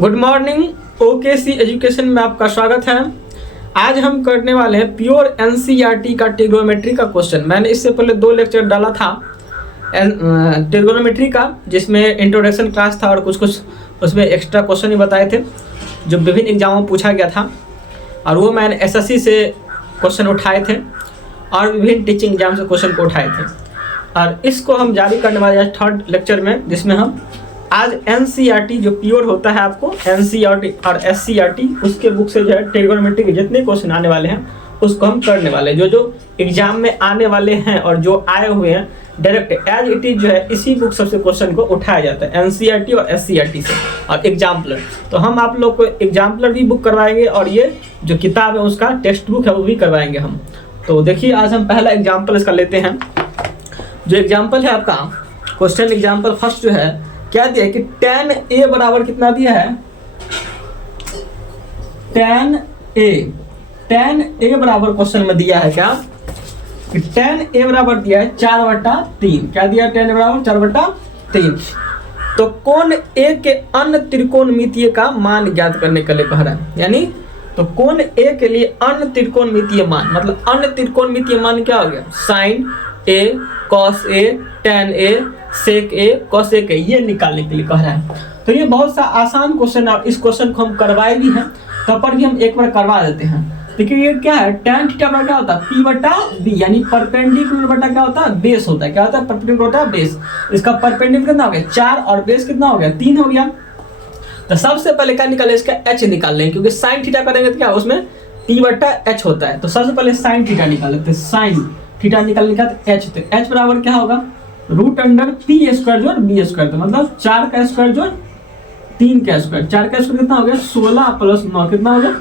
Good morning. OKC education में आपका स्वागत है। आज हम करने वाले हैं प्योर एनसीईआरटी का ट्रिग्नोमेट्री का क्वेश्चन। मैंने इससे पहले 2 लेक्चर डाला था ट्रिग्नोमेट्री का, जिसमें इंट्रोडक्शन क्लास था और कुछ उसमें एक्स्ट्रा क्वेश्चन भी बताए थे जो विभिन्न एग्जामों में पूछा गया था, और वो मैंने एसएससी से क्वेश्चन उठाए थे और विभिन्न टीचिंग एग्जाम से क्वेश्चन को उठाए थे। और इसको हम जारी करने वाले हैं 3rd लेक्चर में, जिसमें हम आज एनसीईआरटी जो प्योर होता है, आपको एनसीईआरटी और एससीईआरटी उसके बुक से जो है ट्रिग्नोमेट्री के जितने क्वेश्चन आने वाले हैं उसको हम करने वाले हैं। जो एग्जाम में आने वाले हैं और जो आए हुए हैं डायरेक्ट एज इट इज जो है इसी बुक सबसे क्वेश्चन को उठाया जाता है, एनसीईआरटी और एससीईआरटी से। और एग्जाम्पलर तो हम आप लोग को एग्जाम्पलर भी बुक करवाएंगे और ये जो किताब है उसका टेक्स्ट बुक है वो भी करवाएंगे हम। तो देखिए आज हम पहला एग्जाम्पल इसका लेते हैं। जो एग्जाम्पल है आपका क्वेश्चन एग्जाम्पल फर्स्ट जो है क्या दिया है कि tan a बराबर कितना दिया है, tan a बराबर क्वेश्चन में दिया है क्या कि tan a बराबर दिया है 4/3। क्या दिया है tan a बराबर 4/3। तो कोण a के अन्य त्रिकोणमितीय का मान ज्ञात करने के लिए कह रहा है। यानी तो कोण a के लिए अन्य त्रिकोणमितीय मान, मतलब अन्य त्रिकोणमितीय मान क्या हो गया, sin a, cos a, tan a, sec a, cos a, ये निकालने के लिए कह रहा है। तो ये बहुत सा आसान क्वेश्चन है और इस क्वेश्चन को हम करवाए भी हैं, तब पर भी हम एक बार करवा देते हैं। देखिए ये क्या है, tan थीटा बटा क्या होता है p/b, यानी परपेंडिकुलर बटा क्या होता है, बेस होता है। क्या होता है, परपेंडिकुलर होता है बेस। इसका परपेंडिकुलर कितना हो गया 4 और बेस कितना हो गया 3 हो गया। तो सबसे पहले क्या निकाले, इसका h निकाल लें, क्योंकि sin थीटा करेंगे तो क्या उसमें p/h होता है। तो सबसे पहले sin थीटा निकाल लेते हैं। sin थीटा निकालने का h, तो h बराबर क्या होगा √p² जोड़ b², तो मतलब 4 का स्क्वायर जोड़ 3 का स्क्वायर। 4 का स्क्वायर कितना हो गया 16 + 9 कितना हो गया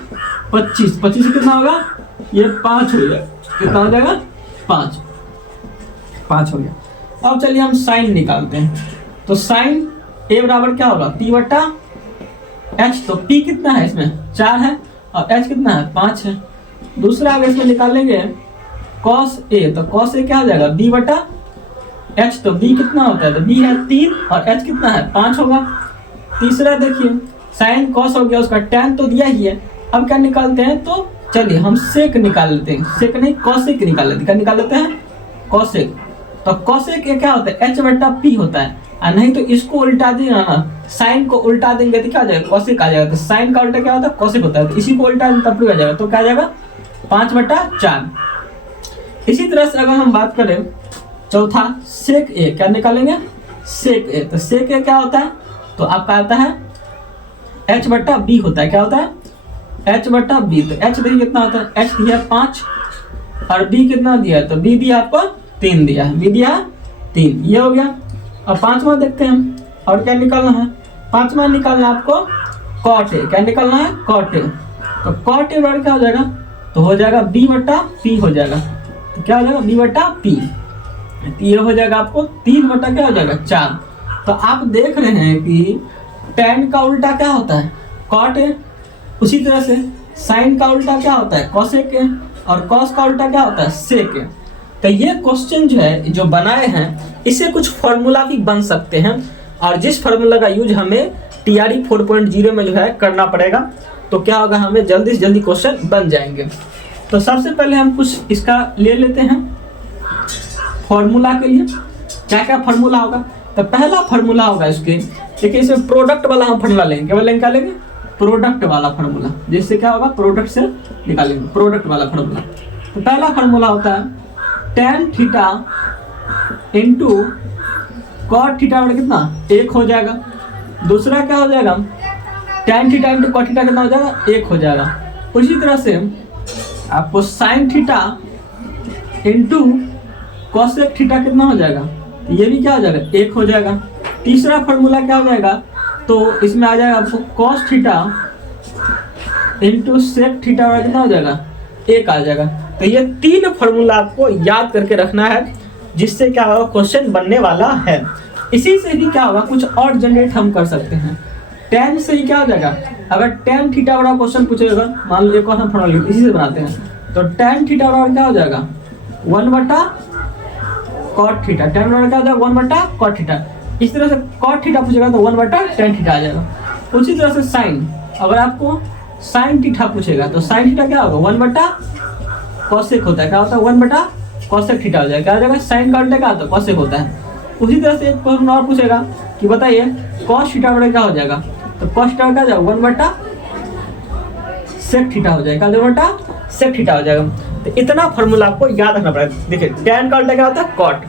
25। 25 कितना होगा ये 5 हो जाएगा। कितना हो जाएगा 5 हो गया। अब चलिए हम साइन निकालते हैं। तो साइन a बराबर क्या होगा p/h। तो p कितना है इसमें 4 है और h कितना है 5 है। दूसरा अगर इसमें निकालेंगे cos a, तो cos a क्या हो जाएगा b/h। तो b कितना होता है, तो b है 3 और h कितना है 5 होगा। तीसरा देखिए sin cos हो गया, उसका tan तो दिया ही है। अब क्या निकालते हैं, तो चलिए हम sec निकाल लेते हैं। sec नहीं cosec निकाल लेते हैं। क्या निकाल लेते हैं cosec। तो cosec क्या होता है h/p होता है, और नहीं तो इसको उल्टा देना ना, sin को उल्टा देंगे तो क्या आ जाएगा cosec आ जाएगा। तो sin का उल्टा क्या होता है cosec होता है, तो इसी को उल्टा दें तब आ जाएगा। तो क्या आ जाएगा 5/4। इसी तरह से अगर हम बात करें चौथा sec a, क्या निकालेंगे sec a। तो sec a क्या होता है, तो आपका आता है h/b होता है। क्या होता है h/b। तो h देखिए कितना होता है, h दिया 5 और b कितना दिया है, तो b दिया आपको 3 दिया है, b दिया 3, ये हो गया। अब पांचवा देखते हैं हम, और क्या निकालना है, पांचवा निकालना है आपको cot a। क्या निकालना है cot a। तो cot a बराबर क्या हो जाएगा, तो हो जाएगा b/p हो जाएगा। तो क्या हो जाएगा b/p, ये हो जाएगा आपको 3 क्या हो जाएगा 4। तो आप देख रहे हैं कि tan का उल्टा क्या होता है cot a, उसी तरह से sin का उल्टा क्या होता है cosec a, और cos का उल्टा क्या होता है sec a। तो ये क्वेश्चन जो है जो बनाए हैं इससे कुछ फार्मूला भी बन सकते हैं, और जिस फार्मूला का यूज हमें TRE 4.0 में जो है करना पड़ेगा, तो क्या होगा हमें जल्दी से जल्दी क्वेश्चन बन जाएंगे। तो सबसे पहले हम कुछ इसका ले लेते हैं फॉर्मूला के लिए। क्या क्या फार्मूला होगा, तो पहला फार्मूला होगा इसके, देखिए इसमें प्रोडक्ट वाला हम फार्मूला लेंगे। केवल निकालेंगे प्रोडक्ट वाला फार्मूला, जिससे क्या होगा प्रोडक्ट से निकालेंगे प्रोडक्ट वाला फार्मूला। तो पहला फार्मूला होता है tan theta into cot theta बराबर कितना 1 हो जाएगा। दूसरा क्या हो जाएगा tan theta into cot theta कितना हो जाएगा 1 हो जाएगा। उसी तरह से आपको sin theta into cosec theta कितना हो जाएगा, ये भी क्या हो जाएगा 1 हो जाएगा। तीसरा फार्मूला क्या हो जाएगा, तो इसमें आ जाएगा आपको cos theta into sec theta वाला कितना हो जाएगा 1 आ जाएगा। तो ये 3 फार्मूला आपको याद करके रखना है, जिससे क्या होगा क्वेश्चन बनने वाला है। इसी से भी क्या होगा कुछ और जनरेट हम कर सकते हैं। tan से ही क्या हो जाएगा, अगर tan थीटा वाला क्वेश्चन पूछेगा, मान लो एक और हम फार्मूला इसी से बनाते हैं, तो tan थीटा बराबर क्या हो जाएगा 1/cot थीटा। tan बराबर क्या हो जाएगा 1/cot थीटा। इस तरह से cot थीटा पूछेगा तो 1/tan थीटा आ जाएगा। उसी तरह से साइन, अगर आपको साइन थीटा पूछेगा तो साइन थीटा क्या होगा 1 बटा कॉसेक होता है, क्या होता है 1 बटा कॉसेक थीटा हो जाएगा, क्या हो जाएगा साइन का उल्टा क्या होता है कॉसेक होता है। उसी तरह से एक क्वेश्चन और पूछेगा कि बताइए कॉस थीटा बड़ा क्या हो जाएगा, तो कॉस थीटा क्या हो जाएगा 1 बटा सेक थीटा हो जाएगा, 1 बटा सेक थीटा हो जाएगा। तो इतना फॉर्मूला आपको याद रखना पड़ेगा। देखिए tan का उल्टा क्या होता है कॉट,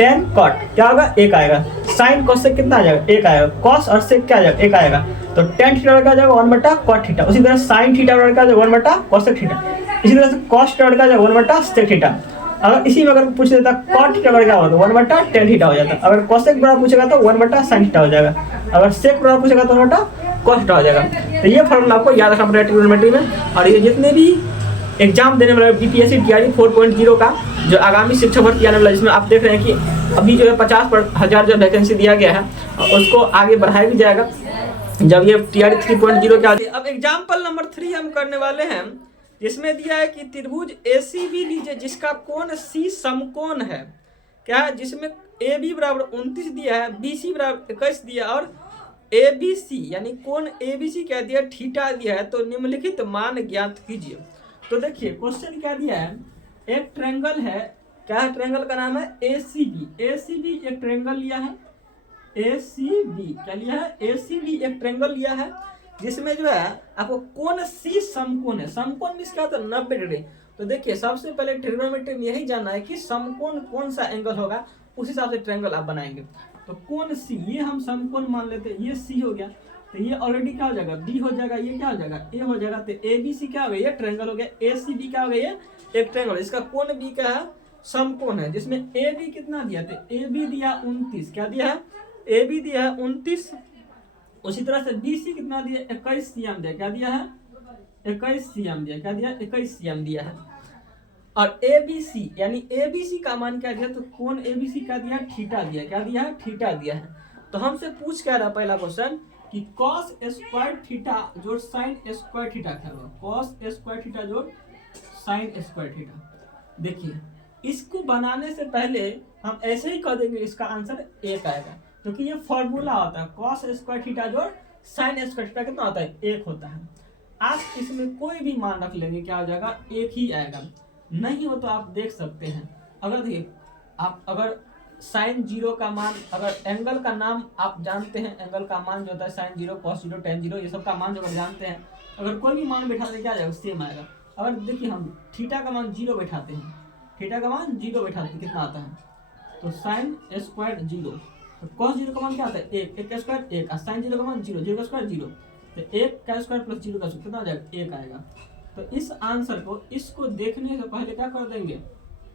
tan कॉट क्या होगा 1 आएगा, साइन कोसेक कितना आ जाएगा 1 आएगा, कॉस और सेक क्या आ जाएगा 1 आएगा, तो tan थीटा क्या आ जाएगा 1 बटा कॉट थीटा। उसी तरह साइन थीटा क्या आ जाएगा 1 बटा कोसेक थीटा। इसी तरह से कॉस थीटा क्या आ जाएगा 1 बटा सेक थीटा। अगर इसी में अगर पूछ देता कॉट थीटा क्या होगा तो 1 बटा tan थीटा हो जाता। अगर कोसेक बड़ा पूछेगा तो 1 बटा साइन थीटा हो जाएगा, अगर सेक बड़ा पूछेगा तो 1 बटा कॉस थीटा हो जाएगा। तो ये फॉर्मूला आपको याद रखना पड़ेगा ट्रिग्नोमेट्री में। और ये जितने भी एग्जाम देने वाले बीपीएससी टीआरई 4.0 का जो आगामी शिक्षक भर्ती आने वाला, जिसमें आप देख रहे हैं कि अभी जो है 50,000 जो वैकेंसी दिया गया है उसको आगे बढ़ाया भी जाएगा जब ये टीआरई 3.0 के आगे। अब एग्जाम्पल नंबर 3 हम करने वाले हैं, जिसमें दिया है कि त्रिभुज एसीबी लीजिए जिसका कोण सी समकोण है, क्या है जिसमें ए बी बराबर 29 दिया है, बी सी बराबर 21 दिया और ए बी सी यानी कोण ए बी सी क्या दिया थीटा दिया है, तो निम्नलिखित मान ज्ञात कीजिए। तो देखिए क्वेश्चन क्या दिया है, एक ट्रायंगल है, क्या है ट्रायंगल का नाम है एसीबी। एसीबी एक ट्रायंगल लिया है, एसीबी क्या लिया है एसीबी एक ट्रायंगल लिया है जिसमें जो है आपको कोण सी समकोण है। समकोण मींस क्या होता है 90 डिग्री। तो देखिए सबसे पहले ट्रिग्नोमेट्री में यही जानना है कि समकोण कौन सा एंगल होगा, उस हिसाब से ट्रायंगल आप बनाएंगे। तो कोण सी ये हम समकोण मान लेते हैं, ये सी हो गया तो ये ऑलरेडी क्या हो जाएगा बी हो जाएगा, ये क्या हो जाएगा ए हो जाएगा। तो ए बी सी क्या हो गया ये ट्रायंगल हो गया, ए सी बी क्या हो गया ये एक ट्रायंगल। इसका कोण बी क्या है समकोण है, जिसमें ए बी कितना दिया तो ए बी दिया 29, क्या दिया है ए बी दिया है 29। उसी तरह से बी सी कितना दिया 21 सीएम दिया, क्या दिया है 21 सीएम दिया, क्या दिया 21 सीएम दिया है। और ए बी सी यानी ए बी सी का मान क्या दिया तो कोण ए बी सी क्या दिया थीटा दिया, क्या दिया है थीटा दिया है। तो हमसे पूछ क्या रहा पहला क्वेश्चन कि cos स्क्वायर थीटा जोड़ sin स्क्वायर थीटा क्या होगा, cos स्क्वायर थीटा जोड़ sin स्क्वायर थीटा। देखिए इसको बनाने से पहले हम ऐसे ही कह देंगे इसका आंसर 1 आएगा, क्योंकि ये फॉर्मूला होता है cos स्क्वायर थीटा जोड़ sin स्क्वायर थीटा कितना होता है 1 होता है। आप इसमें कोई भी मान रख लेंगे क्या हो जाएगा 1 ही आएगा, नहीं हो तो आप देख सकते हैं। अगर देखिए आप अगर साइन 0 का मान, अगर एंगल का नाम आप जानते हैं, एंगल का मान जो होता है साइन 0 cos 0 tan 0 ये सब का मान जो अगर जानते हैं, अगर कोई भी मान बैठा दे क्या जाएगा सेम आएगा। अगर देखिए हम थीटा का मान 0 बैठाते हैं, थीटा का मान 0 बैठाते हैं कितना आता है तो साइन स्क्वायर 0, तो cos 0 का मान क्या आता है 1, 1 का स्क्वायर 1 और साइन 0 का मान 0, 0 का स्क्वायर 0, तो 1 का स्क्वायर प्लस 0 का स्क्वायर कितना आ जाएगा 1 आएगा। तो इस आंसर को इसको देखने से पहले क्या कर देंगे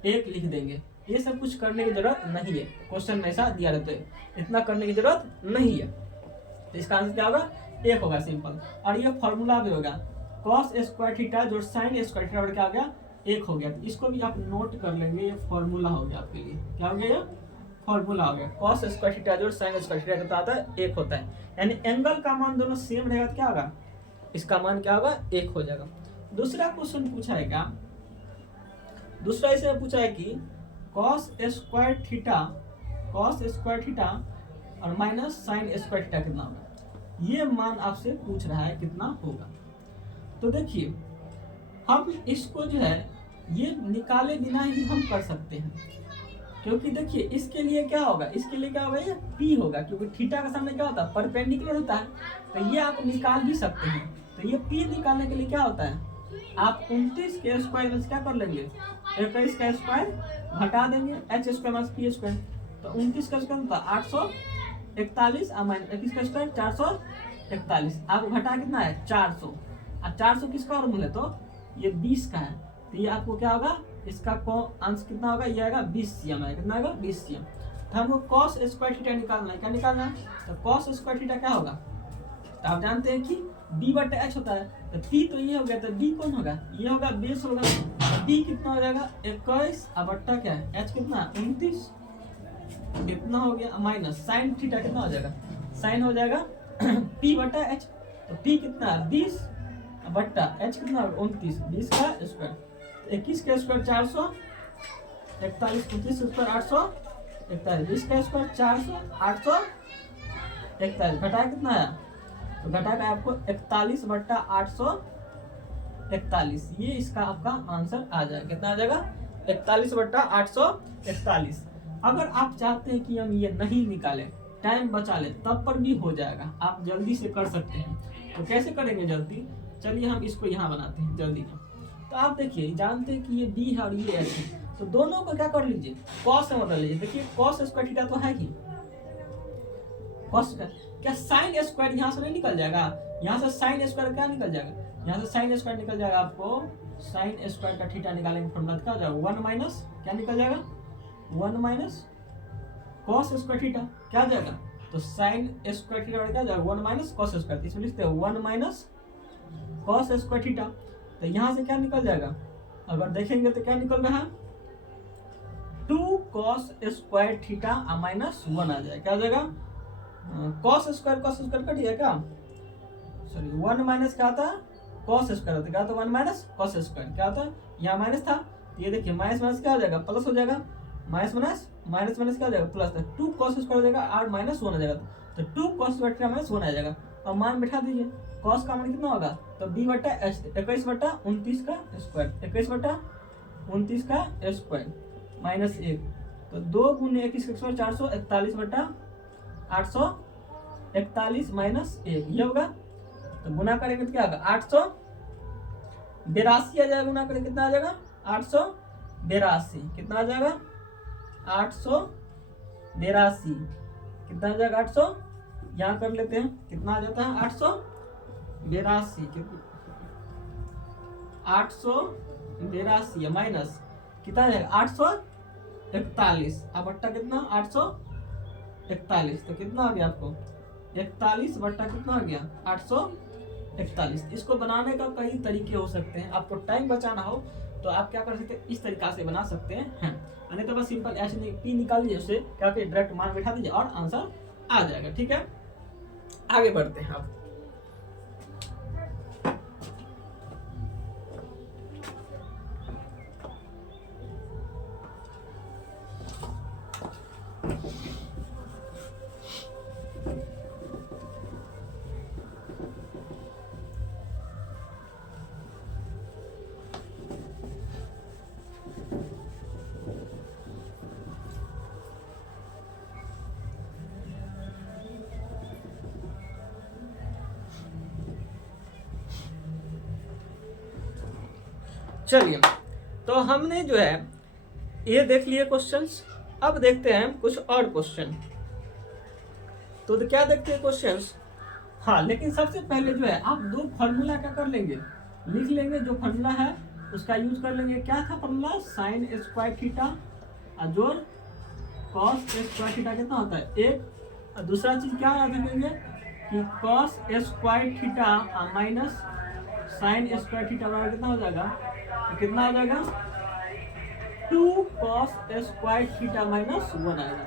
1 लिख देंगे। ये सब कुछ करने की जरूरत नहीं है, क्वेश्चन में ऐसा दिया रहता है, इतना करने की जरूरत नहीं है। तो इसका आंसर क्या होगा 1 होगा सिंपल। और ये फॉर्मूला भी होगा cos स्क्वायर थीटा जोड़ sin स्क्वायर थीटा क्या हो गया 1 हो गया। तो इसको भी आप नोट कर लेंगे, ये फॉर्मूला हो गया आपके लिए, क्या हो गया ये फॉर्मूला हो गया। cos स्क्वायर थीटा जोड़ sin स्क्वायर थीटा कितना आता है 1 होता है, यानी एंगल का मान दोनों सेम रहेगा तो क्या होगा इसका मान क्या होगा 1 हो जाएगा। दूसरा क्वेश्चन पूछा है क्या, दूसरा इसे पूछा है कि cos स्क्वायर थीटा और माइनस साइन स्क्वायर थीटा कितना होगा, ये मान आपसे पूछ रहा है कितना होगा। तो देखिए हम इसको जो है ये निकाले बिना ही हम कर सकते हैं, क्योंकि देखिए इसके लिए क्या होगा, इसके लिए क्या होगा ये p होगा, क्योंकि थीटा का सामने क्या होता है परपेंडिकुलर होता है, तो ये आप निकाल भी सकते हैं। तो ये p निकालने के लिए क्या होता है आप 29 के स्क्वायर में क्या कर लेंगे 21 का स्क्वायर घटा देंगे h square minus p square, तो 29 का स्क्वायर होता है 841 और माइनस 21 का स्क्वायर 441, आपको घटा कितना है 400 और 400 किसका और मूल है तो ये 20 का है, तो ये आपको क्या होगा इसका अंश कितना होगा ये आएगा 20 सीएम है, कितना आएगा 20 सीएम। तो हमको cos स्क्वायर थीटा निकालना है, क्या निकालना है तो cos स्क्वायर थीटा क्या होगा, तो आप जानते हैं कि b बटा h होता है, तो p तो ये हो गया, तो b कौन होगा ये होगा बेस होगा, तो p कितना हो जाएगा 21 और बट्टा क्या है h कितना 29 कितना हो गया माइनस साइन थीटा कितना हो जाएगा साइन हो जाएगा p बटा h, तो p कितना 20 बट्टा h कितना 29, 20 का स्क्वायर 21 का स्क्वायर 400 41 25 स्क्वायर 841, 20 का स्क्वायर 400 841 घटा कितना है तो घटाकर आपको 41/841, ये इसका आपका आंसर आ जाएगा। कितना आ जाएगा? 41/841। अगर आप चाहते हैं कि हम ये नहीं निकालें, टाइम बचा लें, तब पर भी हो जाएगा, आप जल्दी से कर सकते हैं। तो कैसे करेंगे जल्दी? चलिए हम इसको यहाँ बनाते हैं जल्दी में। तो आप देखिए, जानते हैं कि ये बी है और ये एच है, तो दोनों को क्या कर लीजिए, कॉस में बदल लीजिए। देखिए कॉस स्क्वायर थीटा तो है ही, कॉस क्या साइन स्क्वायर यहाँ से नहीं निकल जाएगा? यहाँ से साइन स्क्वायर क्या निकल जाएगा? यहाँ से साइन स्क्वायर निकल जाएगा। आपको साइन स्क्वायर का थीटा निकालेंगे, फॉर्मूला क्या हो जाएगा? 1 माइनस क्या निकल जाएगा? 1 माइनस कॉस स्क्वायर थीटा क्या आ जाएगा? तो साइन स्क्वायर थीटा क्या जाएगा? 1 माइनस कॉस स्क्वायर। इसमें लिखते हैं 1 माइनस कॉस स्क्वायर थीटा। तो यहाँ से क्या निकल जाएगा? अगर देखेंगे तो क्या निकल रहा है? 2 कॉस स्क्वायर थीटा माइनस 1 आ जाएगा। क्या आ जाएगा? कॉस स्क्वायर कट गया क्या? सॉरी, 1 माइनस क्या आता है? कॉस स्क्वायर होता है। क्या होता है? 1 माइनस कॉस स्क्वायर क्या होता है? यहाँ माइनस था, ये देखिए माइनस माइनस क्या हो जाएगा? प्लस हो जाएगा। माइनस माइनस क्या हो जाएगा? प्लस। 2 कॉस स्क्वायर हो जाएगा और माइनस 1 आ जाएगा। तो 2 कॉस स्क्वायर थीटा माइनस 1 आ जाएगा। अब मान बैठा दीजिए, कॉस का मान कितना होगा? तो b/h 21/29 का स्क्वायर, 21/29 का स्क्वायर माइनस 1। तो 2 गुने 21 का स्क्वायर 441/841 माइनस 1, ये होगा। तो गुना करेंगे तो क्या होगा? 882 आ जाएगा। गुना करेंगे कितना आ जाएगा? 882। कितना आ जाएगा? 882। कितना आ जाएगा? 800, यहाँ कर लेते हैं, कितना आ जाता है? 882। 882 माइनस कितना आ जाएगा? 841। अब बट्टा कितना? 841। तो कितना आ गया आपको? 41 बट्टा कितना आ गया? 841। इसको बनाने का कई तरीके हो सकते हैं। आपको टाइम बचाना हो तो आप क्या कर सकते हैं, इस तरीका से बना सकते हैं। नहीं तो बस सिंपल एच पी निकाल लीजिए, उससे क्या कि डायरेक्ट मान बैठा दीजिए और आंसर आ जाएगा। ठीक है, आगे बढ़ते हैं आप। चलिए, तो हमने जो है ये देख लिए क्वेश्चंस। अब देखते हैं कुछ और क्वेश्चन। तो क्या देखते हैं क्वेश्चंस? हाँ, लेकिन सबसे पहले जो है आप 2 फॉर्मूला क्या कर लेंगे, लिख लेंगे। जो फॉर्मूला है उसका यूज कर लेंगे। क्या था फॉर्मूला? साइन स्क्वायर थीटा जोड़ कॉस स्क्वायर थीटा कितना होता है? 1। और दूसरा चीज क्या याद रखेंगे कि cos square theta minus sine square theta बराबर कितना हो जाएगा? तो कितना आ जाएगा? 2 कॉस स्क्वायर थीटा माइनस 1 आएगा।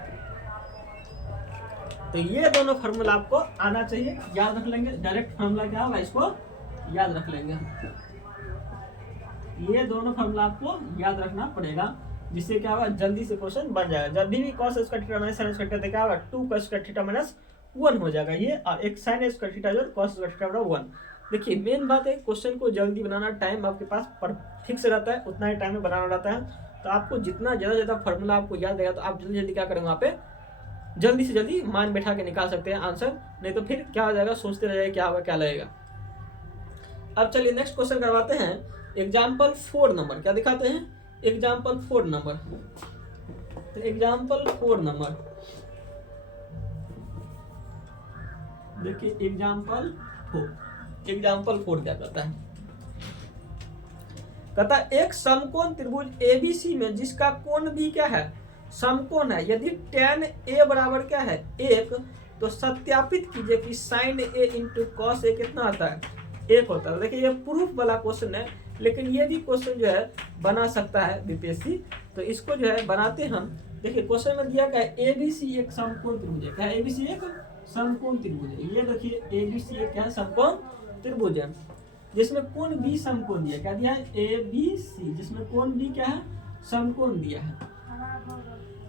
तो ये दोनों फार्मूला आपको आना चाहिए, याद रख लेंगे। डायरेक्ट फार्मूला क्या होगा, इसको याद रख लेंगे। ये दोनों फार्मूला आपको याद रखना पड़ेगा, जिससे क्या होगा, जल्दी से क्वेश्चन बन जाएगा। जब भी cos square theta minus sine square theta क्या होगा? 2 कॉस स्क्वायर थीटा माइनस 1 हो जाएगा ये, और एक साइन स्क्वायर थीटा जो कॉस स्क्वायर थीटा बराबर 1। देखिए मेन बात है, क्वेश्चन को जल्दी बनाना। टाइम आपके पास पर फिक्स रहता है, उतना ही टाइम में बनाना रहता है। तो आपको जितना ज़्यादा फार्मूला आपको याद रहेगा, तो आप जल्दी जल्दी क्या करेंगे, वहाँ पे जल्दी से जल्दी मान बैठा के निकाल सकते हैं आंसर। नहीं तो फिर क्या हो जाएगा, सोचते रह जाएगा क्या होगा क्या लगेगा। अब चलिए नेक्स्ट क्वेश्चन करवाते हैं। एग्जाम्पल 4 नंबर क्या दिखाते हैं? Example 4 number. तो एग्जाम्पल 4 नंबर देखिए, एग्जाम्पल 4 क्या कहता है? कहता है एक समकोण त्रिभुज ABC में जिसका कोण भी क्या है, समकोण है। यदि tan A बराबर क्या है, 1, तो सत्यापित कीजिए कि sin A into cos A कितना आता है, 1 होता है। देखिए ये प्रूफ वाला क्वेश्चन है, लेकिन ये भी क्वेश्चन जो है बना सकता है बीपीएससी। तो इसको जो है बनाते हम। देखिए क्वेश्चन में दिया गया है ABC एक समकोण त्रिभुज है। क्या है? ABC एक समकोण त्रिभुज है। ये देखिए ABC एक क्या है, समकोण त्रिभुज है, जिसमें कोण B समकोण दिया। क्या दिया है? ABC, जिसमें कोण B क्या है, समकोण दिया है।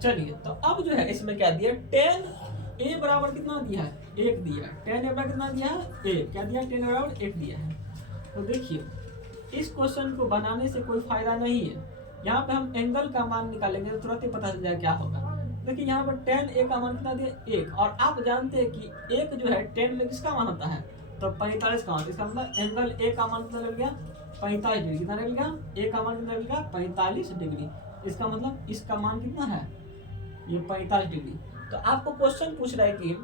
चलिए, तो अब जो है इसमें क्या दिया, tan ए बराबर कितना दिया है, 1 दिया है। tan ए बराबर कितना दिया है, 1। क्या दिया है, tan ए बराबर 1 दिया है। तो देखिए इस क्वेश्चन को बनाने से कोई फायदा नहीं है। यहाँ पे हम एंगल का मान निकालेंगे तो तुरंत ही पता चल जाए क्या होगा। देखिए यहाँ पर tan ए का मान कितना दिया, 1। और आप जानते हैं कि 1 जो है tan में किसका मान होता है, तो 45 का मान। इसका मतलब एंगल ए का मान कितना लग गया, 45 डिग्री। कितना लग गया, ए का मान कितना लग गया, 45 डिग्री। इसका मतलब इसका मान कितना है, ये 45 डिग्री। तो आपको क्वेश्चन पूछ रहा है कि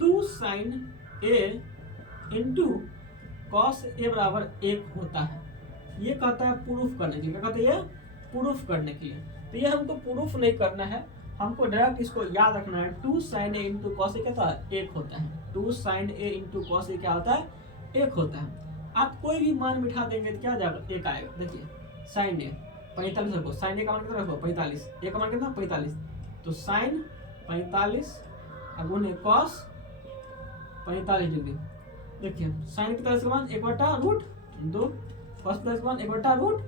2 sin a into cos A बराबर 1 होता है। ये कहता है प्रूफ करने के लिए। क्या कहते हैं, प्रूफ करने के लिए। तो ये हमको प्रूफ नहीं करना है, हमको डायरेक्ट इसको याद रखना है। 2 sin a into cos A क्या है, 1 होता है। 2 sin a into cos A क्या होता है, 1 होता है। आप कोई भी मान बिठा देंगे तो क्या जाएगा, 1 आएगा। देखिए sin a 45 रखो, sin a का मान कितना रखो, 45। ए का मान कितना, 45। तो sin 45 गुने कॉस 45 डिग्री। देखिए sin कितना इसका मान 1/√2, कॉस का मान 1/√2।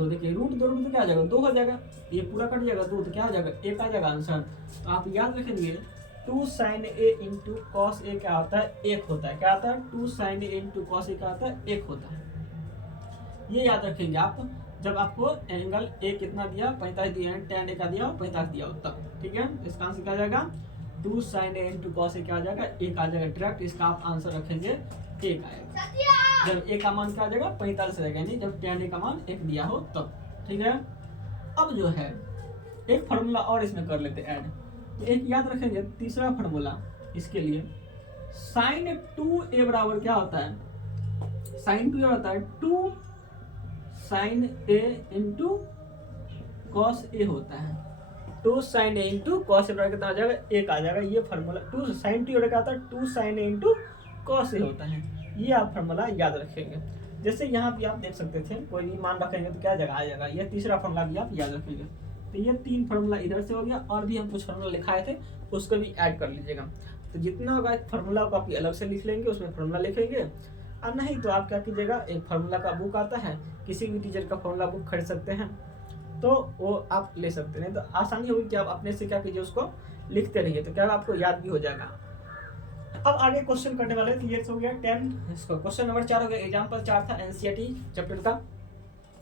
देखिए √2 तो क्या आ जाएगा, 2 हो जाएगा। ये पूरा कट जाएगा 2, तो क्या आ जाएगा, 1 आ जाएगा आंसर। तो आप याद रखेंगे 2 sin a into cos A क्या होता है, 1 होता है। क्या आता है, 2 sin a into cos A क्या होता है, 1 होता है। ये याद रखेंगे आप जब आपको एंगल ए कितना दिया, 45 दिया है, tan a का दिया 45 दिया हो तब। ठीक है, इसका आंसर क्या आ जाएगा, 2 sin a into cos A क्या आ जाएगा, 1 आ जाएगा। डायरेक्ट इसका आप आंसर रखेंगे 1 आएगा। जब ए का मान क्या आ जाएगा, 45 रहेगा, यानी जब tan a का मान 1 दिया हो तब। ठीक है, अब जो है एक फार्मूला और इसमें कर लेते ऐड। तो एक याद रखेंगे तीसरा फार्मूला इसके लिए, sin 2a बराबर क्या होता है, sin 2a होता है 2 sin a into cos A होता है। 2 sin a into cos A बराबर कितना आ जाएगा, 1 आ जाएगा। ये फार्मूला 2 sin 2a क्या होता है, 2 sin a into cos A होता है। ये आप फार्मूला याद रखेंगे। जैसे यहाँ भी आप देख सकते थे, कोई भी मान रखेंगे तो क्या जगह आ जाएगा। ये तीसरा फार्मूला भी आप याद रखेंगे। तो ये 3 फार्मूला इधर से हो गया, और भी हम कुछ फार्मूला लिखाए थे उसको भी ऐड कर लीजिएगा। तो जितना होगा एक फार्मूला को आप अलग से लिख लेंगे, उसमें फार्मूला लिखेंगे। और नहीं तो आप क्या कीजिएगा, एक फार्मूला का बुक आता है, किसी भी टीचर का फार्मूला बुक खरीद सकते हैं, तो वो आप ले सकते हैं। तो आसानी होगी कि आप अपने से क्या कीजिए, उसको लिखते रहिए, तो क्या आपको याद भी हो जाएगा। अब आगे क्वेश्चन करने वाले हैं। ये हो गया 10, इसको क्वेश्चन नंबर 4 हो गया। एग्जाम्पल 4 था एनसीईआरटी चैप्टर का।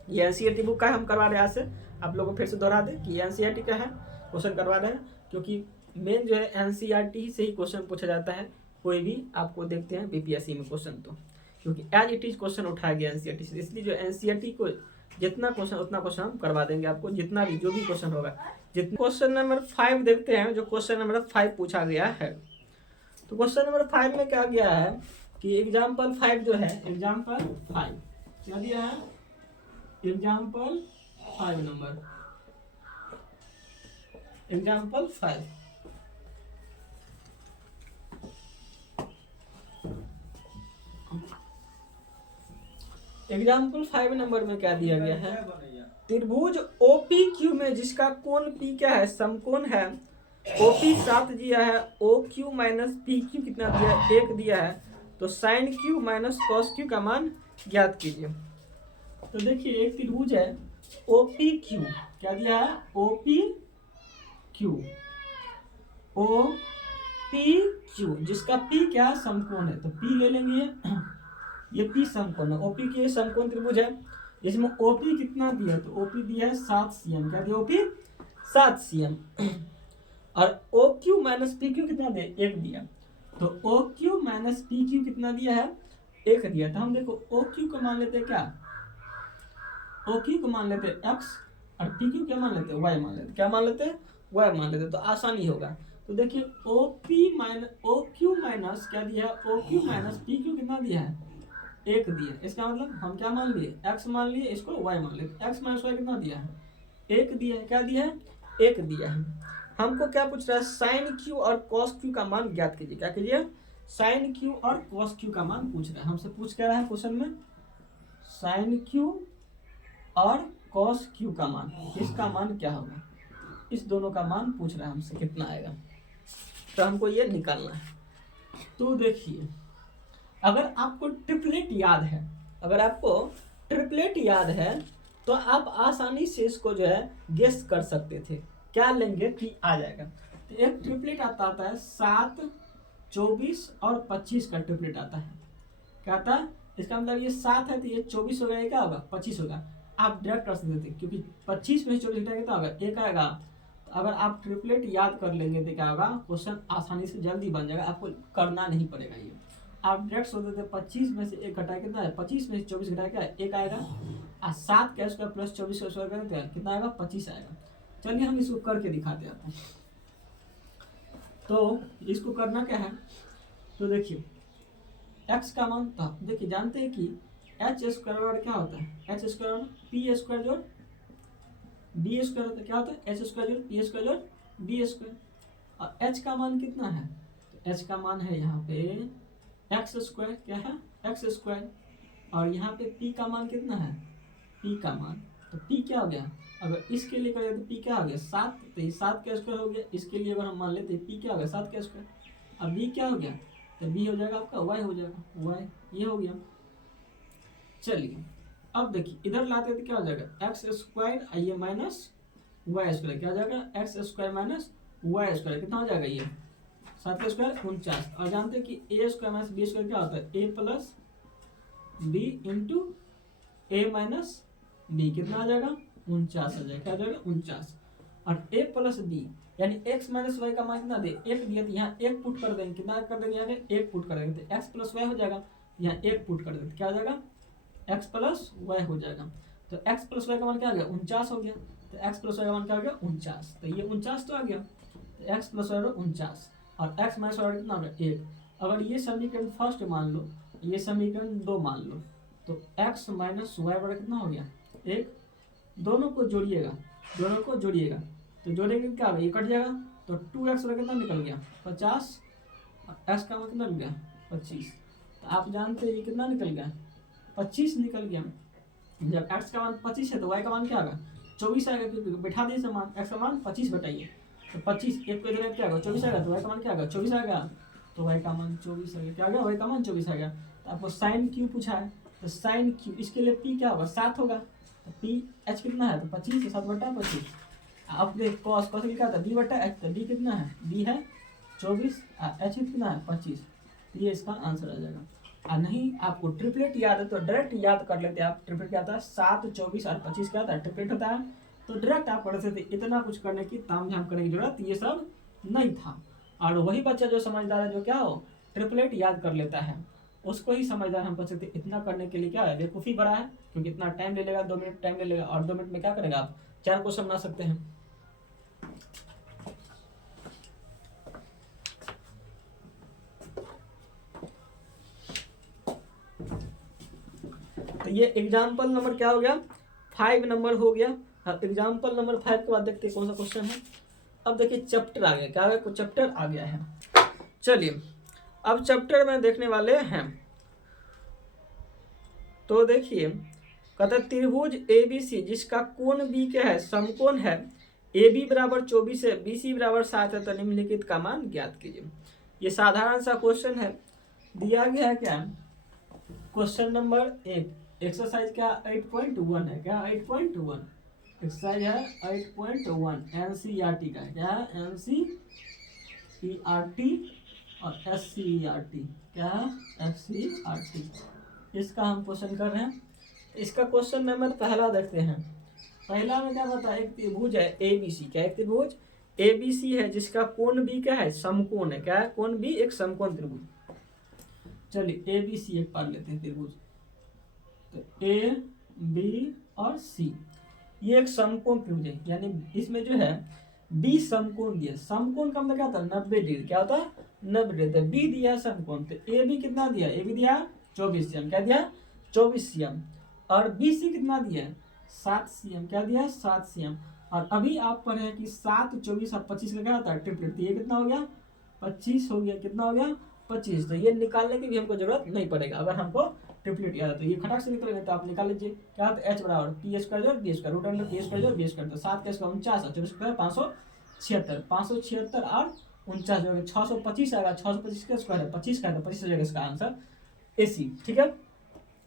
ये एनसीईआरटी बुक का हम करवा रहे हैं आज से। आप लोगों को फिर से दोहरा दें कि एनसीईआरटी का है, क्वेश्चन करवा रहे हैं, क्योंकि मेन जो है एनसीईआरटी से ही क्वेश्चन पूछा जाता है। कोई भी आपको देखते हैं बीपीएससी में क्वेश्चन, तो क्योंकि एज इट इज क्वेश्चन उठाया गया एनसीईआरटी से, इसलिए जो एनसीईआरटी को जितना क्वेश्चन उतना क्वेश्चन हम करवा देंगे आपको, जितना भी जो भी क्वेश्चन होगा। जितना क्वेश्चन नंबर 5 देखते हैं, जो क्वेश्चन नंबर 5 पूछा गया है। तो क्वेश्चन नंबर 5 में क्या गया है कि एग्जाम्पल 5 जो है, एग्जाम्पल 5 क्या दिया है, example 5 number, example 5। Example 5 number में क्या दिया गया है, त्रिभुज OPQ में जिसका कोण P क्या है, समकोण है। OP 7 दिया है, OQ माइनस PQ कितना दिया है, 1 दिया है। तो sin Q minus cos Q का मान ज्ञात कीजिए। तो देखिए एक त्रिभुज है OPQ, क्या दिया है, OPQ, OPQ जिसका P क्या है, समकोण है। तो P ले लेंगे, ये P समकोण है। OP के समकोण त्रिभुज है जिसमें OP कितना दिया है, तो OP दिया है 7 cm। क्या दिया, OP 7 cm। और OQ माइनस PQ कितना दिया, 1 दिया। तो OQ माइनस PQ कितना दिया है, 1 दिया। तो हम देखो OQ को मान लेते हैं क्या, OQ को मान लेते हैं x, और PQ क्या मान लेते हैं, y मान लेते हैं। क्या मान लेते हैं, y मान लेते हैं। तो आसानी होगा। तो देखिए OQ माइनस क्या दिया है, OQ माइनस PQ कितना दिया है, 1 दिया। इसका मतलब हम क्या मान लिए, x मान लिए, इसको y मान लिए। x माइनस y कितना दिया है, 1 दिया है। क्या दिया है, 1 दिया है। हमको क्या पूछ रहा है, sin Q और cos Q का मान ज्ञात कीजिए। क्या कीजिए, sin Q और cos Q का मान पूछ रहा है हमसे। पूछ क्या रहा है क्वेश्चन में, sin Q और cos Q का मान, इसका मान क्या होगा, इस दोनों का मान पूछ रहा है हमसे, कितना आएगा। तो हमको ये निकालना है। तो देखिए अगर आपको ट्रिपलेट याद है, अगर आपको ट्रिपलेट याद है तो आप आसानी से इसको जो है गेस कर सकते थे। क्या लेंगे, P आ जाएगा। तो एक ट्रिपलेट आता है 7, 24 और 25 का ट्रिपलेट आता है। क्या आता है? इसका मतलब ये 7 है तो ये 24 होगा, ये क्या होगा 25 होगा। आप डायरेक्ट कर सकते थे क्योंकि 25 में 24 घटाएंगे कितना होगा, एक आएगा। तो अगर आप ट्रिपलेट याद कर लेंगे तो क्या होगा, क्वेश्चन आसानी से जल्दी बन जाएगा, आपको करना नहीं पड़ेगा। ये आप डायरेक्ट सोचते थे 25 में से एक घटाए कितना है, 25 में से 24 घटाए क्या है, एक आएगा। और 7 का स्क्वायर प्लस 24 का स्क्वायर करें तो कितना आएगा, 25 आएगा। चलिए हम इसको करके दिखाते हैं। तो इसको करना क्या है, तो देखिए x का मान था, देखिए जानते हैं कि एच स्क्वायर क्या होता है, एच स्क्वायर पी स्क्वायर जोड़ बी स्क्वायर होता है। क्या होता है, एच स्क्वायर जोड़ पी स्क्वायर जोड़ बी स्क्वायर। और h का मान कितना है, तो h का मान है यहाँ पे एक्स स्क्वायर, क्या है एक्स स्क्वायर। और यहाँ पे p का मान कितना है, p का मान, तो p क्या हो गया, अगर इसके लिए करें तो p क्या हो गया 7, तो ये 7 का स्क्वायर हो गया। इसके लिए अगर हम मान लेते p क्या हो गया 7 का स्क्वायर। अब b क्या हो गया, तो b हो जाएगा आपका y हो जाएगा, y ये हो गया। चलिए अब देखिए इधर लाते तो क्या हो जाएगा, एक्स स्क्वायर ये माइनस वाई स्क्वायर, क्या हो जाएगा x square minus y square, कितना हो जाएगा ये 7 का स्क्वायर 49। और जानते हैं कि ए स्क्वायर माइनस बी स्क्वायर क्या होता है, ए प्लस बी इंटू ए माइनस बी, कितना आ जाएगा 49 आ जाएगा, क्या हो जाएगा 49। और ए प्लस बी यानी एक्स माइनस वाई का मान कितना दे, एक दिया तो यहाँ एक पुट कर देंगे, कितना कर देंगे यहाँ पे एक पुट कर देंगे, तो एक्स प्लस वाई हो जाएगा, यहाँ एक पुट कर देंगे, क्या हो जाएगा एक्स प्लस वाई हो जाएगा। तो एक्स प्लस वाई का मान क्या आ गया 49 हो गया, तो एक्स प्लस वाई का मान क्या हो गया 49, तो ये 49 तो आ गया, तो एक्स प्लस वाई 49 और एक्स माइनस वाई कितना हो गया 1। अगर ये समीकरण फर्स्ट मान लो, ये समीकरण 2 मान लो, तो एक्स माइनस वाई बराबर कितना हो गया 1। दोनों को जोड़िएगा, दोनों को जोड़िएगा, तो जोड़ेंगे क्या होगा, ये कट जाएगा, तो 2x वाला कितना निकल गया 50, एक्स का मान कितना निकल गया 25। तो आप जानते हैं ये कितना निकल गया 25 निकल गया। जब x का मान 25 है तो y का मान क्या होगा 24 आएगा, क्योंकि बैठा दिए समान, x का मान 25 बताइए, तो 25 एक को इधर क्या होगा 24 आएगा, तो y का मान क्या होगा 24 आएगा, तो y का मान 24 आएगा, क्या होगा y का मान 24 आएगा। तो आपको साइन क्यू पूछा है, तो साइन क्यू इसके लिए p क्या होगा 7 होगा, तो p h कितना है तो 25, 7/25। अब देख cos cos क्या था b बटा h, तो b कितना है b है 24 h कितना है 25, तो ये इसका आंसर आ जाएगा। और नहीं आपको ट्रिपलेट याद है तो डायरेक्ट याद कर लेते हैं आप, ट्रिपलेट क्या होता है 7, 24 और 25 क्या होता है ट्रिपलेट होता है, तो डायरेक्ट आप पढ़ सकते, इतना कुछ करने की तामझाम करने की जरूरत ये सब नहीं था। और वही बच्चा जो समझदार है, जो क्या हो ट्रिपलेट याद कर लेता है, उसको ही समझदार हम कह सकते। इतना करने के लिए क्या है बेवकूफ़ी बड़ा है, क्योंकि इतना टाइम ले लेगा, 2 मिनट टाइम ले लेगा, और 2 मिनट में क्या करेगा आप 4 क्वेश्चन बना सकते हैं। तो ये एग्जाम्पल नंबर क्या हो गया 5 नंबर हो गया। अब एग्जाम्पल नंबर 5 के बाद देखते हैं कौन सा क्वेश्चन है। अब देखिए चैप्टर आ गया, क्या आ गया कुछ चैप्टर आ गया है। चलिए अब चैप्टर में देखने वाले हैं, तो देखिए कहता है त्रिभुज ABC जिसका कोण B क्या है समकोण है, AB बराबर 24 है, BC बराबर 7 है, तो निम्नलिखित का मान ज्ञात कीजिए। ये साधारण सा क्वेश्चन है, दिया गया है क्या क्वेश्चन नंबर 1, एक्सरसाइज क्या 8.1 है, क्या 8.1 एक्सरसाइज है 8.1 NCERT का है, क्या है NCERT और SCERT, क्या है SCERT, इसका हम क्वेश्चन कर रहे हैं। इसका क्वेश्चन नंबर पहला देखते हैं। पहला में क्या बता है, एक त्रिभुज है ABC, क्या एक त्रिभुज ABC है जिसका कोण B क्या है समकोण है, क्या है कोण B एक समकोण त्रिभुज। चलिए ABC एक पढ़ लेते हैं त्रिभुज, तो A B और C ये एक समकोण त्रिभुज है, यानी इसमें जो है B समकोण दिया, समकोण का मतलब क्या होता है 90 डिग्री, क्या होता है 90 डिग्री। B दिया समकोण, तो AB कितना दिया, AB दिया 24 cm, क्या दिया 24 cm, और BC कितना दिया 7 cm, क्या दिया 7 cm। और अभी आप पढ़े हैं कि 7, 24 और 25 का क्या होता है ट्रिपलेट, तो ये कितना हो गया 25 हो गया, कितना हो गया 25। तो ये निकालने की भी हमको जरूरत नहीं पड़ेगा, अगर हमको ट्रिपलेट याद है तो ये खटाक से निकलेगा, तो आप निकाल लीजिए क्या होता है h बराबर p स्क्वायर जोड़ b square root under p square जोड़ b स्क्वायर, तो 7 का स्क्वायर 49 और 24 स्क्वायर 576, 576 और 49 जो 625 आएगा, 625 का स्क्वायर है 25 का है, तो 25 हो जाएगा इसका आंसर AC, ठीक है।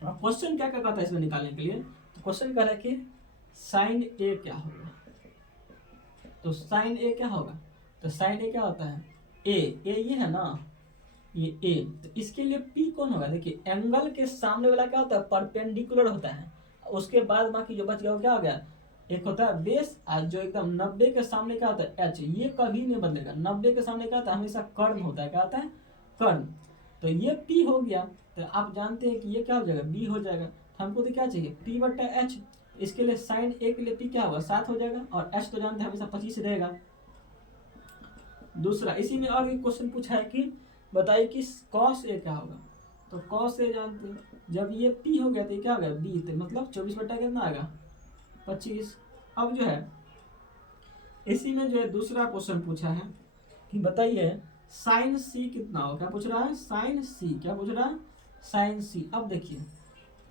अब क्वेश्चन क्या क्या कहता है इसमें निकालने के लिए, तो क्वेश्चन कह रहा है कि साइन A क्या होगा, तो साइन A क्या होगा तो साइन ए क्या होता है, ए ये है ना, ये ए। तो इसके लिए पी कौन होगा, देखिए एंगल के सामने वाला क्या होता है, परपेंडिकुलर होता है। उसके बाद बाकी जो बच गया वो क्या हो गया, एक होता है बेस, और जो एकदम 90 के सामने क्या होता है एच, ये कभी नहीं बदलेगा। 90 के सामने क्या होता है, हमेशा कर्ण होता है, क्या होता है, कर्ण। तो ये पी हो गया, तो आप जानते हैं कि ये क्या हो जाएगा, बी हो जाएगा। तो हमको तो क्या चाहिए, पी बटा एच। इसके लिए साइन ए के लिए पी क्या होगा, 7 हो जाएगा, और एच तो जानते हैं हमेशा 25 रहेगा। दूसरा इसी में और एक क्वेश्चन पूछा है कि बताइए कि कॉस ए क्या होगा। तो कॉस ए जानते हैं, जब ये पी हो गया तो ये क्या हो गया, बी, तो मतलब 24 बटा कितना आएगा, 25। अब जो है इसी में जो है दूसरा क्वेश्चन पूछा है कि बताइए साइन सी कितना हो, क्या पूछ रहा है, साइन सी, क्या पूछ रहा है, साइन सी। अब देखिए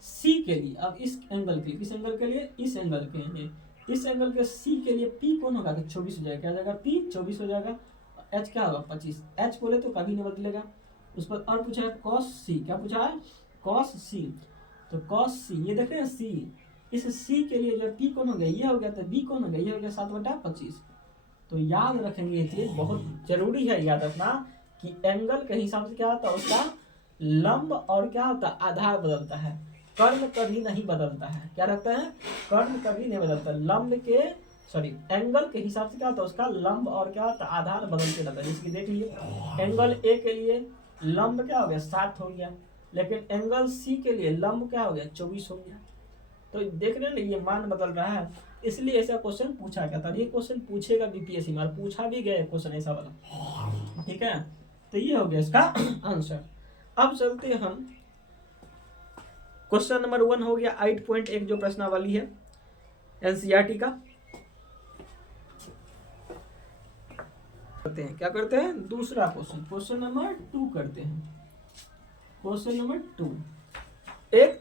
सी के लिए, अब इस एंगल के लिए, किस एंगल के लिए, इस एंगल के लिए, इस एंगल के सी के लिए पी कौन होगा, तो 24 हो जाएगा, क्या हो जाएगा, पी 24 हो जाएगा। एच क्या होगा, 25। एच बोले तो कभी नहीं बदलेगा। उस पर और पूछा है कॉस सी, क्या पूछा है, कॉस सी। तो कॉस सी, ये देख रहे हैं सी, इस सी के लिए जो पी कौन हो गया, ये हो गया, तो बी कौन हो गया, ये हो गया 7 बटा 25। तो याद रखेंगे, ये चीज बहुत जरूरी है याद रखना कि एंगल के हिसाब से क्या होता है, उसका लंब और क्या होता है, आधार बदलता है, कर्ण कभी नहीं बदलता है। क्या रहता है, कर्ण कभी नहीं बदलता, लंब के एंगल के हिसाब से क्या होता है, उसका लंब और क्या होता है, आधार बदलते रहता है। इसकी देख लीजिए एंगल ए के लिए लंब क्या हो गया, 7 हो गया, लेकिन एंगल सी के लिए लंब क्या हो गया, 24 हो गया। तो देख रहे हैं ना, ये मान बदल रहा है, इसलिए ऐसा क्वेश्चन पूछा गया था। ये क्वेश्चन पूछेगा बीपीएससी में, पूछा भी गया क्वेश्चन ऐसा वाला, ठीक है। तो ये हो गया इसका आंसर। अब चलते हैं हम क्वेश्चन नंबर 1 हो गया 8.1 जो प्रश्नावली है एनसीईआरटी का। करते हैं, क्या करते हैं, दूसरा क्वेश्चन, क्वेश्चन नंबर 2 करते हैं। क्वेश्चन नंबर 2 एक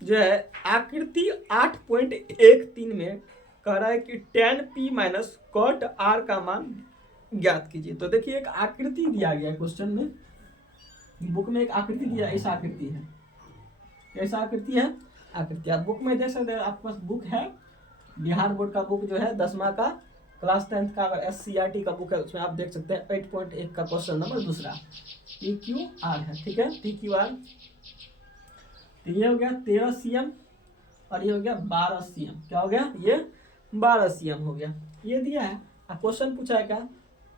जो है आकृति 8.13 में कह रहा है कि tan p minus cot r का मान ज्ञात कीजिए। तो देखिए एक आकृति दिया गया है क्वेश्चन में, बुक में एक आकृति दिया, ऐसा आकृति है, कैसा आकृति है, आकृति आप बुक में देख सकते हैं, आपके पास बुक है, बिहार बोर्ड का बुक जो है 10वीं का क्लास 10th का, अगर एससीईआरटी का बुक है उसमें आप देख सकते हैं 8.1 का क्वेश्चन नंबर दूसरा PQR है, ठीक है, PQR। तो ये हो गया 13 cm और ये हो गया 12 cm, क्या हो गया, ये 12 cm हो गया, ये दिया है। क्वेश्चन पूछा है क्या,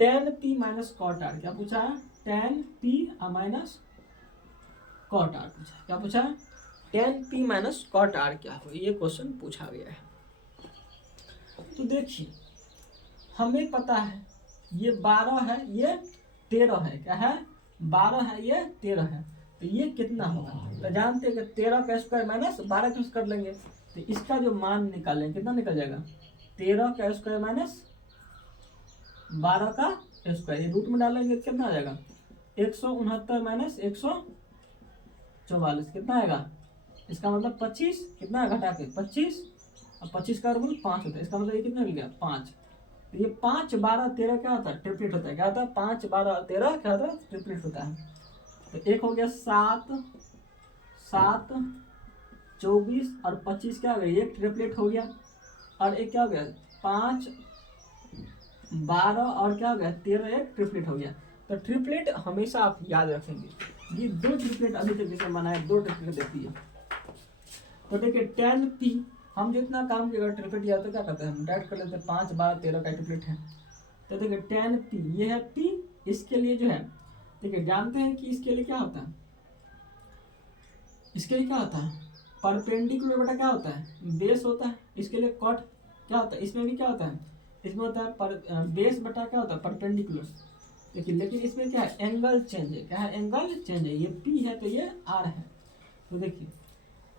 tan p minus cot r, क्या पूछा है, tan p minus cot r पूछा है, क्या पूछा है, tan p minus cot r क्या हो, ये क्वेश्चन पूछा गया है। तो देखिए हमें पता है ये 12 है, ये 13 है, क्या है, 12 है, ये 13 है, तो ये कितना होगा, तो जानते हैं कि 13 का स्क्वायर माइनस 12 का कर लेंगे, तो इसका जो मान निकालेंगे कितना निकल जाएगा, 13 का स्क्वायर माइनस 12 का स्क्वायर, ये रूट में डालेंगे कितना आ जाएगा, 169 माइनस 144 कितना आएगा, इसका मतलब 25, कितना घटा के 25, और 25 का वर्गमूल 5 होता है, इसका मतलब ये कितना मिल गया 5। तो ये 5 12 13 क्या होता है, ट्रिपलेट होता है, क्या होता है, 5 12 13 क्या होता है, ट्रिपलेट होता है। तो एक हो गया 7 7 24 और 25 क्या हो गया, एक ट्रिपलेट हो गया, और एक क्या हो गया 5 12 और क्या हो गया 13, एक ट्रिपलेट हो गया। तो ट्रिपलेट हमेशा आप याद रखेंगे, ये 2 ट्रिपलेट अभी तक जैसे बनाए 2 ट्रिपलेट देती है। तो देखिए tan p, हम जितना काम किया ट्रिपलेट या तो क्या करते हैं, हम डायरेक्ट कर लेते हैं 5 12 13 का ट्रिपलेट है। तो देखिए tan p, ये है p, इसके लिए जो है देखिए जानते हैं कि इसके लिए क्या होता है, इसके लिए क्या होता है, परपेंडिकुलर बटा क्या होता है, बेस होता है। इसके लिए कॉट क्या होता है, इसमें भी क्या होता है, इसमें होता है बेस बटा क्या होता है, परपेंडिकुलर। देखिए लेकिन इसमें क्या है, एंगल चेंज है, क्या है, एंगल चेंज है, ये p है तो ये r है। तो देखिए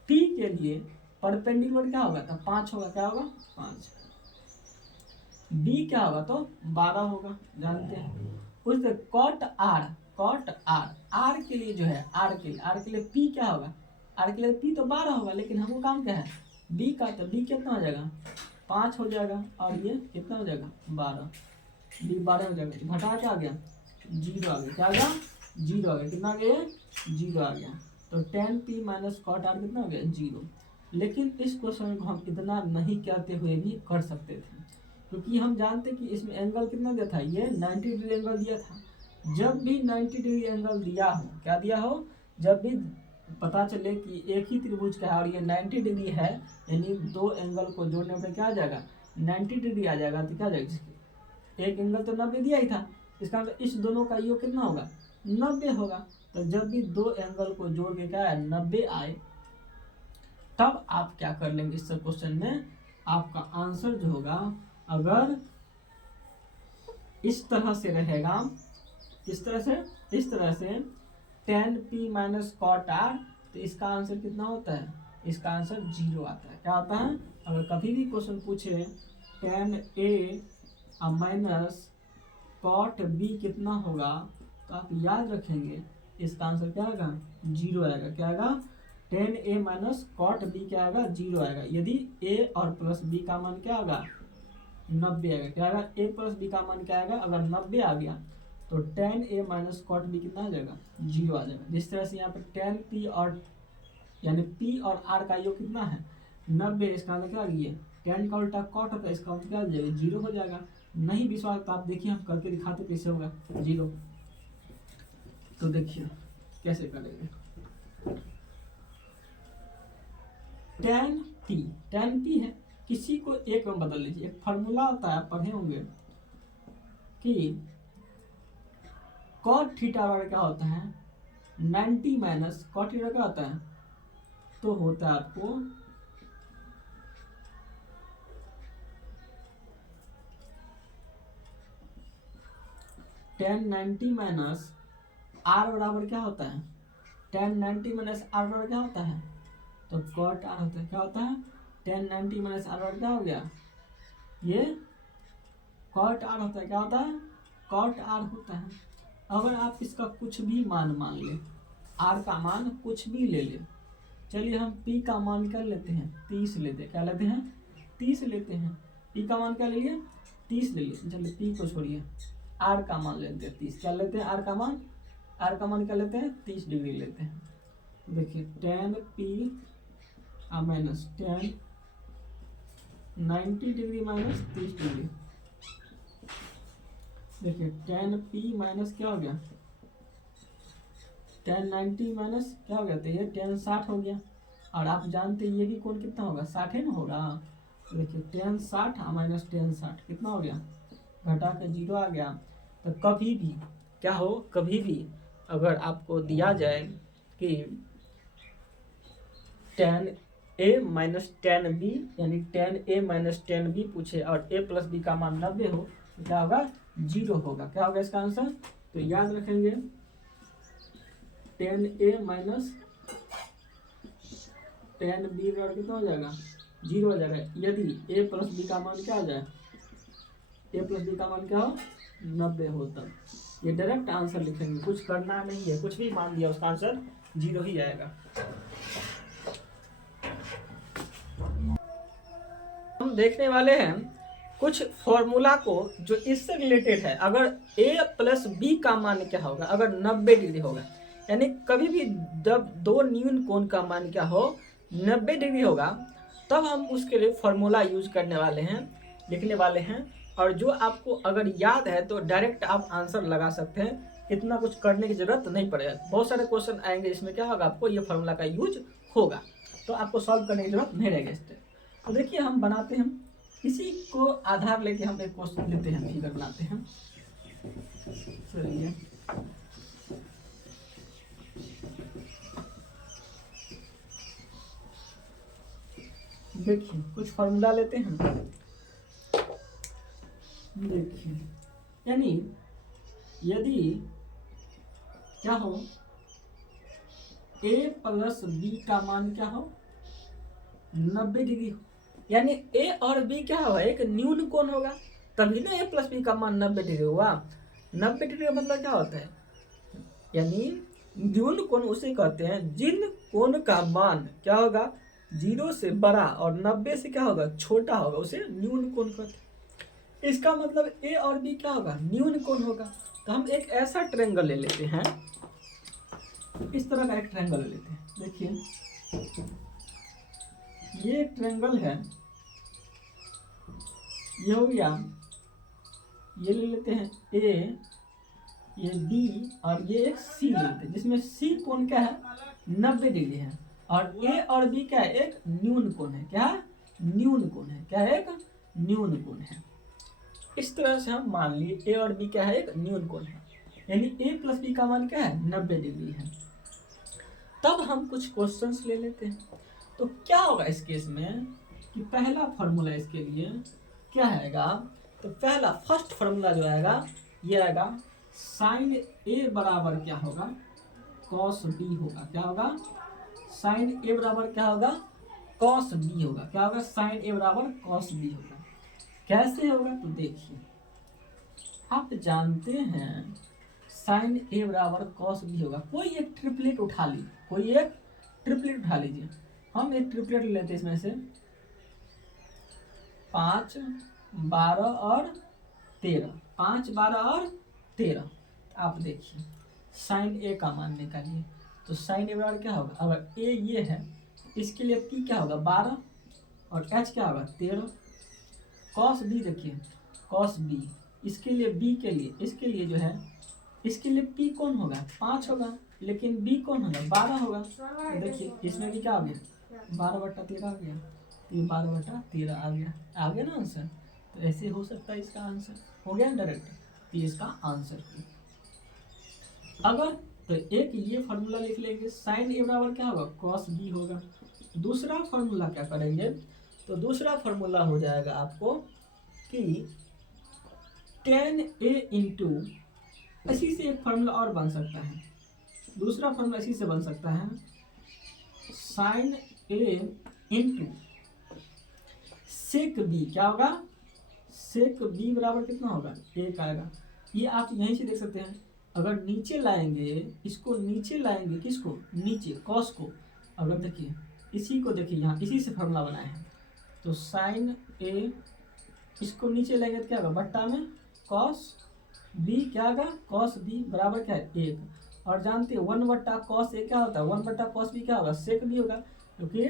p के लिए परपेंडिकुलर क्या होगा, तो 5 होगा, क्या होगा 5। b क्या होगा, तो 12 होगा, जानते हैं। उससे कॉट r, r के लिए जो है, r के लिए p क्या होगा, r के लिए p तो 12 होगा, लेकिन हमको काम क्या है b का, तो b कितना हो जाएगा 5 हो जाएगा, और ये कितना हो जाएगा 12, b 12 हो जाएगा, घटा क्या आ गया 0 आ गया, क्या आ गया 0 आ गया, कितना आ गया 0 आ गया। तो tan p minus cot r कितना हो गया 0। लेकिन इस क्वेश्चन को हम इतना नहीं कहते हुए भी कर सकते थे, क्योंकि हम जानते कि इसमें एंगल कितना दिया था, ये 90 डिग्री एंगल दिया था। जब भी 90 डिग्री एंगल दिया हो, क्या दिया हो, जब भी पता चले कि एक ही त्रिभुज का है और ये 90 डिग्री है, यानी दो एंगल को जोड़ने पर क्या आ जाएगा, 90 डिग्री आ जाएगा। तो क्या आ जाएगा, एक एंगल तो 90 दिया ही था, इसका मतलब इस दोनों का योग कितना होगा, 90 होगा। तो जब भी दो एंगल को जोड़ के क्या है 90 आए, तब आप क्या कर लेंगे, इस क्वेश्चन में आपका आंसर जो होगा, अगर इस तरह से रहेगा, किस तरह से, इस तरह से tan p minus cot r, तो इसका आंसर कितना होता है, इसका आंसर 0 आता है। क्या आता है, अगर कभी भी क्वेश्चन पूछे tan a minus cot b कितना होगा, तो आप याद रखेंगे इसका आंसर क्या आएगा, 0 आएगा। क्या आएगा, tan a minus cot b क्या आएगा, 0 आएगा। यदि a और प्लस b का मान क्या आएगा, 90 आएगा। क्या आएगा, a प्लस b का मान क्या आएगा, अगर 90 आ गया तो tan a minus cot b कितना आ जाएगा, 0 आ जाएगा। जिस तरह से यहाँ पर tan p और यानी p और r का योग कितना है, 90, इसका मतलब क्या है, tan का उल्टा कॉट होता है, इसका मतलब क्या हो जाएगा, 0 हो जाएगा। नहीं विश्वास तो आप देखिए, हम करके दिखाते कैसे होगा 0। तो देखिए कैसे करेंगे, tan p है, किसी को एक में बदल लीजिए। एक फार्मूला होता है, आप पढ़े होंगे कि कॉट थीटा बराबर क्या होता है, 90 माइनस कॉट थीटा क्या होता है, तो होता है आपको tan 90 माइनस आर बराबर क्या होता है, tan 90 माइनस आर बराबर क्या होता है, तो कॉट आर होता है। क्या होता है, tan 90 माइनस आर बराबर क्या हो गया, ये कॉट आर होता है। क्या होता है, कॉट आर होता है। अगर आप इसका कुछ भी मान ले, आर का मान कुछ भी ले ले, चलिए हम पी का मान क्या लेते हैं, 30 लेते हैं। क्या लेते हैं, 30 लेते हैं। पी का मान क्या ले लिए, 30 ले लिए। चलिए पी को छोड़िए, आर का मान लेते हैं 30। क्या लेते हैं, आर का मान, आर का मान क्या लेते हैं, 30 डिग्री लेते हैं। देखिए tan p minus tan 90 degree minus 30 degree. देखिए tan p माइनस क्या हो गया, tan 90 माइनस क्या हो गया, तो ये tan 60 हो गया। और आप जानते हैं ये भी कोण कितना होगा, 60 है ना होगा। तो देखिए tan 60 माइनस tan 60 कितना हो गया, घटा के 0 आ गया। तो कभी भी क्या हो, कभी भी अगर आपको दिया जाए कि tan a minus tan b, यानी tan a minus tan b पूछे और a प्लस b का मान 90 हो, तो क्या होगा, 0 होगा। क्या होगा इसका आंसर, तो याद रखेंगे tan a minus tan b बराबर कितना हो जाएगा, 0 हो जाएगा। यदि a प्लस b का मान क्या आ जाए, a प्लस b का मान क्या हो, 90 हो, तब ये डायरेक्ट आंसर लिखेंगे, कुछ करना नहीं है। कुछ भी मान दिया उसका आंसर 0 ही आएगा। हम देखने वाले हैं कुछ फॉर्मूला को जो इससे रिलेटेड है। अगर a प्लस बी का मान क्या होगा, अगर 90 डिग्री होगा, यानी कभी भी जब दो न्यून कोण का मान क्या हो, 90 डिग्री होगा, तब हम उसके लिए फॉर्मूला यूज करने वाले हैं, लिखने वाले हैं। और जो आपको अगर याद है तो डायरेक्ट आप आंसर लगा सकते हैं, इतना कुछ करने की जरूरत नहीं पड़ेगा। बहुत सारे क्वेश्चन आएंगे इसमें क्या होगा, आपको ये फॉर्मूला का यूज होगा, तो आपको सॉल्व करने की जरूरत नहीं रहेगी इससे। तो देखिए हम बनाते हैं, इसी को आधार लेके हम एक क्वेश्चन लेते हैं, फिगर बनाते हैं। चलिए देखिए कुछ फॉर्मूला लेते हैं। देखिए यानी यदि क्या हो, a प्लस b का मान क्या हो, 90 डिग्री हो, यानी a और b क्या होगा, एक न्यून कोण होगा, तभी ना a प्लस b का मान 90 डिग्री हुआ। 90 डिग्री का मतलब क्या होता है, यानी न्यून कोण उसे कहते हैं जिन कोण का मान क्या होगा, 0 से बड़ा और 90 से क्या होगा, छोटा होगा, उसे न्यून कोण कहते हैं। इसका मतलब a और b क्या होगा, न्यून कोण होगा। तो हम एक ऐसा ट्रायंगल ले लेते हैं, इस तरह का एक ट्रायंगल ले लेते हैं। देखिए ये एक ट्रायंगल है, ये हो गया, ये ले लेते हैं ए, ये बी और ये एक सी ले लेते हैं, जिसमें सी कोण क्या है 90 डिग्री है और ए और बी क्या है एक न्यून कोण है। क्या है? न्यून कोण है। क्या है? एक न्यून कोण है। इस तरह से हम मान लिए ए और बी क्या है एक न्यून कोण है, यानी ए प्लस बी का मान क्या है 90 डिग्री है। तब हम कुछ क्वेश्चंस ले लेते हैं। तो क्या होगा इस केस में कि पहला फॉर्मूला इसके लिए क्या आएगा, तो पहला फर्स्ट फॉर्मूला जो आएगा ये आएगा साइन ए बराबर क्या होगा कॉस बी होगा। क्या होगा? साइन ए बराबर क्या होगा कॉस बी होगा। क्या होगा? साइन ए बराबर कॉस बी होगा। कैसे होगा? तो देखिए, आप जानते हैं साइन ए बराबर कॉस बी होगा। कोई एक ट्रिपलेट उठा लीजिए, कोई एक ट्रिपलेट उठा लीजिए। हम एक ट्रिपलेट लेते हैं इसमें से 5, 12 और 13। 5, 12 और 13। आप देखिए साइन ए का मान निकालिए। तो साइन ए बराबर क्या होगा, अगर ए ये है इसके लिए पी क्या होगा 12 और एच क्या होगा 13। कॉस बी देखिए, कॉस बी इसके लिए बी के लिए इसके लिए जो है इसके लिए पी कौन होगा 5 होगा, लेकिन बी कौन होगा 12 होगा। तो देखिए इसमें भी क्या आ गया 12/13 आ गया, तो ये 12/13 आ गया ना आंसर। तो ऐसे हो सकता है इसका आंसर हो गया डायरेक्ट, तो इसका आंसर। अगर तो एक ये फार्मूला लिख लेंगे, साइन ए बराबर क्या होगा कॉस बी होगा। दूसरा फार्मूला क्या करेंगे, तो दूसरा फार्मूला हो जाएगा आपको कि tan a इंटू, इसी से एक फार्मूला और बन सकता है, दूसरा फार्मूला इसी से बन सकता है साइन ए इंटू सेक बी। क्या होगा? सेक बी बराबर कितना होगा 1 आएगा। ये आप यहीं से देख सकते हैं। अगर नीचे लाएंगे इसको, नीचे लाएंगे किसको नीचे कॉस को, अगर देखिए इसी को देखिए यहाँ इसी से फार्मूला बनाए हैं। तो साइन ए इसको नीचे लाएंगे तो क्या होगा बट्टा में कॉस बी क्या होगा कॉस बी बराबर क्या है 1। और जानते हैं 1/cos ए क्या होता है 1/cos बी क्या होगा सेक बी होगा, क्योंकि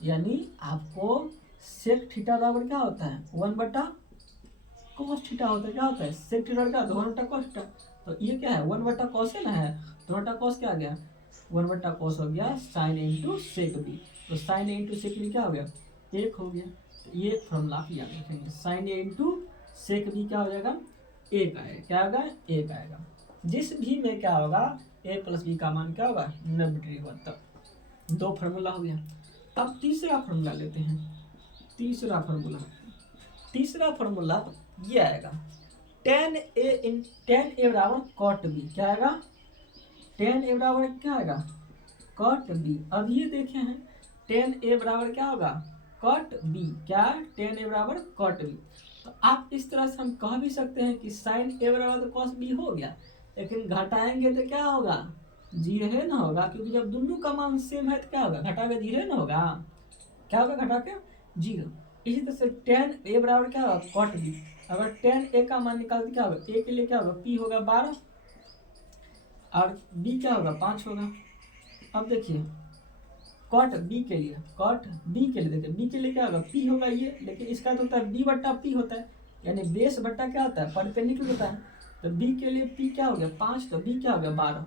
यानी आपको सेक थीटा बराबर क्या होता है 1/cos थीटा होता है। क्या होता है सेक थीटा क्या होता है 1/cos थीटा। तो ये क्या है 1/cos है ना, है तो 1/cos क्या आ गया 1/cos हो गया साइन ए इंटू सेक बी। तो साइन ए इंटू सेक बी क्या हो गया 1 हो गया। तो ये फॉर्मूला आप याद रखेंगे, साइन ए इंटू सेक बी क्या हो जाएगा 1 आएगा। क्या होगा 1 आएगा। जिस भी में क्या होगा ए प्लस बी का मान क्या होगा 90 डिग्री होगा। तब 2 फार्मूला हो गया। अब तीसरा फार्मूला लेते हैं। तीसरा फार्मूला ये आएगा tan a बराबर cot b। क्या आएगा tan a बराबर क्या आएगा cot b। अब ये देखे हैं tan a बराबर क्या होगा cot b। क्या tan a बराबर cot b। तो आप इस तरह से हम कह भी सकते हैं कि sin a बराबर तो cos b हो गया, लेकिन घटाएंगे तो क्या होगा 0 है ना होगा, क्योंकि जब दोनों का मान सेम है तो क्या होगा घटा के 0 ना होगा। क्या होगा घटा के 0। इसी तरह से tan a बराबर क्या होगा cot b। अगर tan a का मान निकालते क्या होगा a के लिए क्या होगा p होगा 12 और b क्या होगा 5 होगा। अब देखिए cot b के लिए देखिए b के लिए क्या होगा p होगा ये, लेकिन इसका तो होता है b/p होता है, यानी बेस बट्टा क्या होता है परपेंडिकुलर होता है। तो b के लिए p क्या हो गया 5, तो b क्या हो गया 12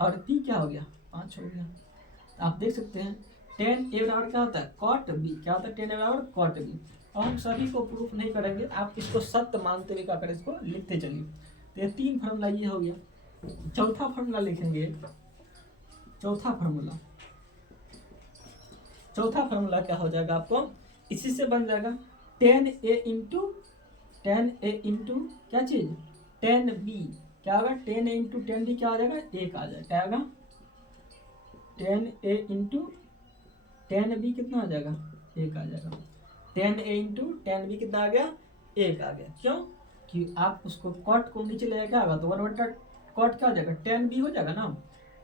और p क्या हो गया 5 हो गया। तो आप देख सकते हैं tan a बराबर क्या होता है cot b। क्या होता है tan a बराबर cot b। और हम सभी को प्रूफ नहीं करेंगे, आप इसको सत्य मानते हुए क्या करें इसको लिखते चलिए। तो ये 3 फार्मूला ये हो गया। चौथा फार्मूला लिखेंगे। चौथा फार्मूला क्या हो जाएगा आपको इसी से बन जाएगा tan a इंटू क्या चीज tan b। क्या होगा tan a into tan b क्या हो जाएगा 1 आ जाएगा। क्या होगा tan a into tan b कितना आ जाएगा 1 आ जाएगा। tan a into tan b कितना आ गया 1 आ गया। क्यों कि आप उसको cot को नीचे ले क्या होगा तो 1/cot क्या हो जाएगा tan b हो जाएगा ना।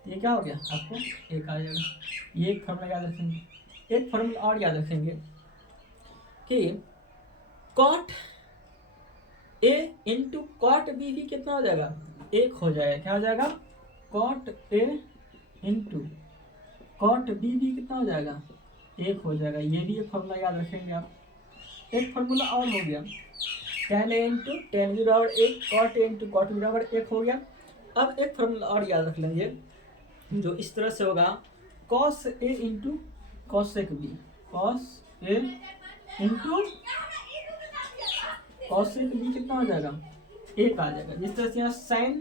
तो ये क्या हो गया आपको 1 आ जाएगा। ये एक फार्मूला याद रखेंगे। एक फार्मूला और याद रखेंगे कि cot a into cot b भी कितना हो जाएगा 1 हो जाएगा। क्या हो जाएगा cot a into cot b भी कितना हो जाएगा 1 हो जाएगा। ये भी एक फार्मूला याद रखेंगे आप। एक फार्मूला और हो गया, tan A into tan B बराबर 1, cot A into cot B बराबर 1 हो गया। अब एक फार्मूला और याद रख लेंगे जो इस तरह से होगा, cos A into cosec B, cos A into cosec B कितना हो जाएगा, 1 आ जाएगा। जिस तरह से यहाँ sin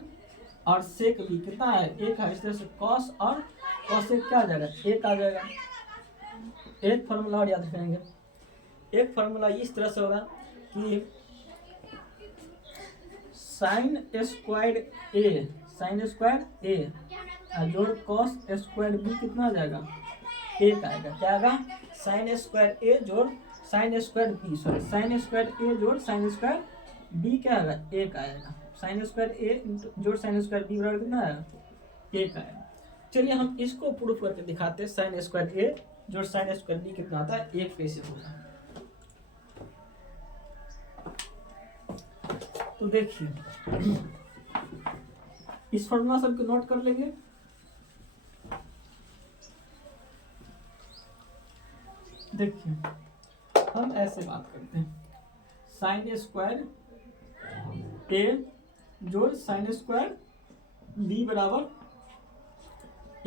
और sec B कितना है, 1 है, इस तरह से cos और cosec क्या आ जाएगा, 1 आ जाएगा। एक फार्मूला और याद रखेंगे, एक फार्मूला इस तरह से होगा कि sin स्क्वायर A जोड़ cos स्क्वायर B कितना आ जाएगा, 1 आएगा। क्या आएगा, sin स्क्वायर A जोड़ sin square B, sorry sin square A जोड़ sin स्क्वायर B क्या आएगा, 1 आएगा। sin स्क्वायर A जोड़ sin स्क्वायर B बराबर कितना आएगा, 1 आएगा। चलिए हम इसको प्रूफ करके दिखाते हैं, sin स्क्वायर A जोड़ sin स्क्वायर B कितना आता है, 1 कैसे होगा। तो देखिए इस फॉर्मूला सबको नोट कर लेंगे। देखिए हम ऐसे बात करते हैं, साइन स्क्वायर A जोड़ साइन स्क्वायर B बराबर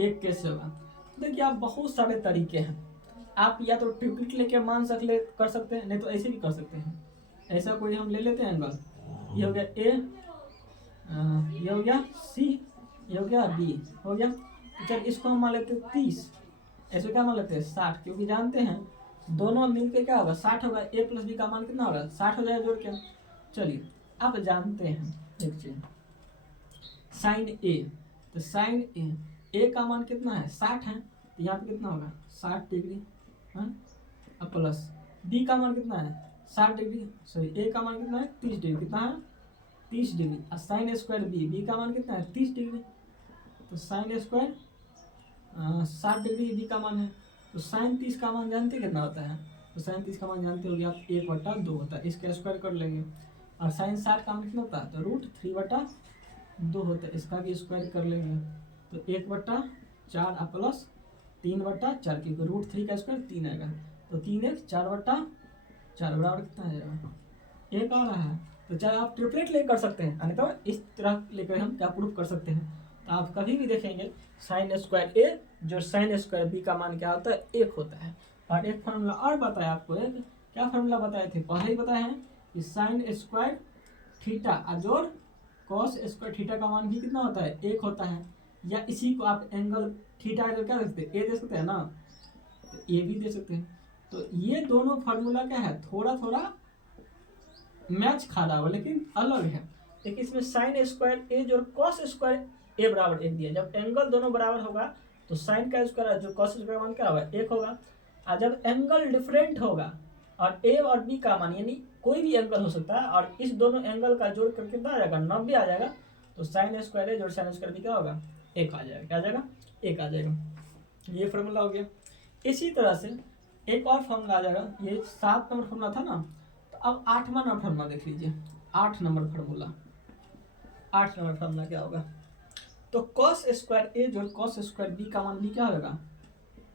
1 कैसे होगा। देखिए आप बहुत सारे तरीके हैं, आप या तो ट्रिपलेट लेके मान कर सकते हैं, नहीं तो ऐसे भी कर सकते हैं। ऐसा कोई हम ले लेते हैं एंगल, ये हो गया A, ये हो गया C, ये हो गया B हो गया। तो चल इसको हम मान लेते हैं 30, ऐसे क्या मान लेते हैं 60, क्योंकि जानते हैं दोनों मिलके क्या होगा 60 होगा। A प्लस B का मान कितना होगा 60 हो जाएगा जोड़ के। चलिए आप जानते हैं एक चीज, साइन A, तो साइन A का मान कितना है 60 है, तो यहाँ पे कितना होगा 60 डिग्री, अब प्लस B का मान कितना है 60 डिग्री, सॉरी A का मान कितना है 30 डिग्री, कितना है 30 डिग्री। और साइन स्क्वायर B का मान कितना है 30 डिग्री, तो साइन स्क्वायर 60 डिग्री B का मान है। तो साइन 30 का मान जानते कितना होता है, तो साइन 30 का मान जानते हो आप 1/2 होता है, इसका स्क्वायर कर लेंगे। और साइन 60 का मान कितना होता है, तो √3/2 होता है, इसका भी स्क्वायर कर लेंगे। तो 1/4 और प्लस 3/4, क्योंकि √3 का स्क्वायर 3 आएगा, तो 3 4/4 बराबर कितना आ जाएगा 1 आ रहा है। तो चाहे आप ट्रिपलेट लेकर कर सकते हैं, यानी तो इस तरह लेकर हम क्या प्रूफ कर सकते हैं। तो आप कभी भी देखेंगे साइन स्क्वायर A जो साइन स्क्वायर B का मान क्या होता है 1 होता है। और एक फार्मूला और बताया आपको, एक क्या फार्मूला बताए थे, पहले ही बताए हैं कि साइन स्क्वायर थीटा जोड़ कॉस स्क्वायर थीटा का मान भी कितना होता है 1 होता है। या इसी को आप एंगल थीटा का क्या दे सकते हैं, A दे सकते हैं ना, तो A भी दे सकते हैं। तो ये दोनों फार्मूला क्या है, थोड़ा थोड़ा मैच खा रहा हो लेकिन अलग है। एक इसमें साइन स्क्वायर A जो कॉस स्क्वायर A बराबर 1 दिया, जब एंगल दोनों बराबर होगा तो साइन का स्क्वायर जो कॉस स्क्वायर मान क्या होगा 1 होगा। और जब एंगल डिफरेंट होगा और A और B का मान यानी कोई भी एंगल हो सकता है और इस दोनों एंगल का जोड़ कर कितना आ जाएगा 90 आ जाएगा, तो साइन स्क्वायर A जोड़ साइन स्क्वायर B क्या होगा 1 आ जाएगा। क्या आ जाएगा 1 आ जाएगा। ये फार्मूला हो गया। इसी तरह से एक और फार्मूला आ जाएगा, ये 7 नंबर फार्मूला था ना, तो अब 8वां नंबर फार्मूला देख लीजिए। 8 नंबर फार्मूला, 8 नंबर फार्मूला क्या होगा, तो कॉस स्क्वायर A जोड़ कॉस स्क्वायर B का मान भी क्या होगा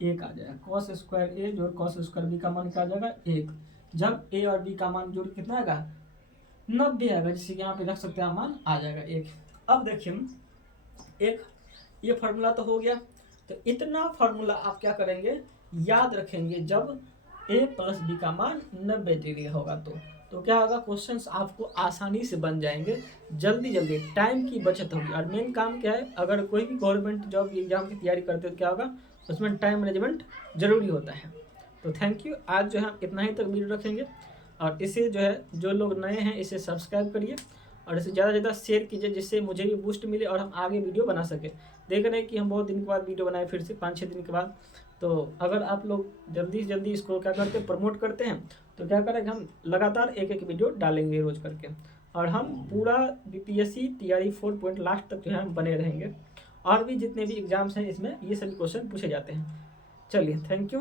1 आ जाएगा। कॉस स्क्वायर A जोड़ कॉस स्क्वायर B का मान क्या आ जाएगा 1, जब A और B का मान जोड़ कितना आएगा 90 आएगा, जिससे कि यहाँ पे रख सकते हैं मान आ जाएगा 1। अब देखिए एक ये फार्मूला तो हो गया, तो इतना फार्मूला आप क्या करेंगे याद रखेंगे जब A प्लस B का मान 90 डिग्री होगा, तो क्या होगा क्वेश्चंस आपको आसानी से बन जाएंगे, जल्दी जल्दी टाइम की बचत होगी। और मेन काम क्या है, अगर कोई भी गवर्नमेंट जॉब एग्जाम की तैयारी करते हो तो क्या होगा उसमें टाइम मैनेजमेंट जरूरी होता है। तो थैंक यू, आज जो है इतना ही तक वीडियो रखेंगे। और इसे जो है जो लोग नए हैं इसे सब्सक्राइब करिए और इसे ज़्यादा से ज़्यादा शेयर कीजिए, जिससे मुझे भी बूस्ट मिले और हम आगे वीडियो बना सके। देख रहे हैं कि हम बहुत दिन के बाद वीडियो बनाए, फिर से 5-6 दिन के बाद। तो अगर आप लोग जल्दी से जल्दी इसको क्या करते हैं प्रमोट करते हैं, तो क्या करेंगे हम लगातार एक वीडियो डालेंगे रोज करके, और हम पूरा BPSC तैयारी 4 पॉइंट लास्ट तक जो है हम बने रहेंगे। और भी जितने भी एग्जाम्स हैं इसमें ये सभी क्वेश्चन पूछे जाते हैं। चलिए थैंक यू।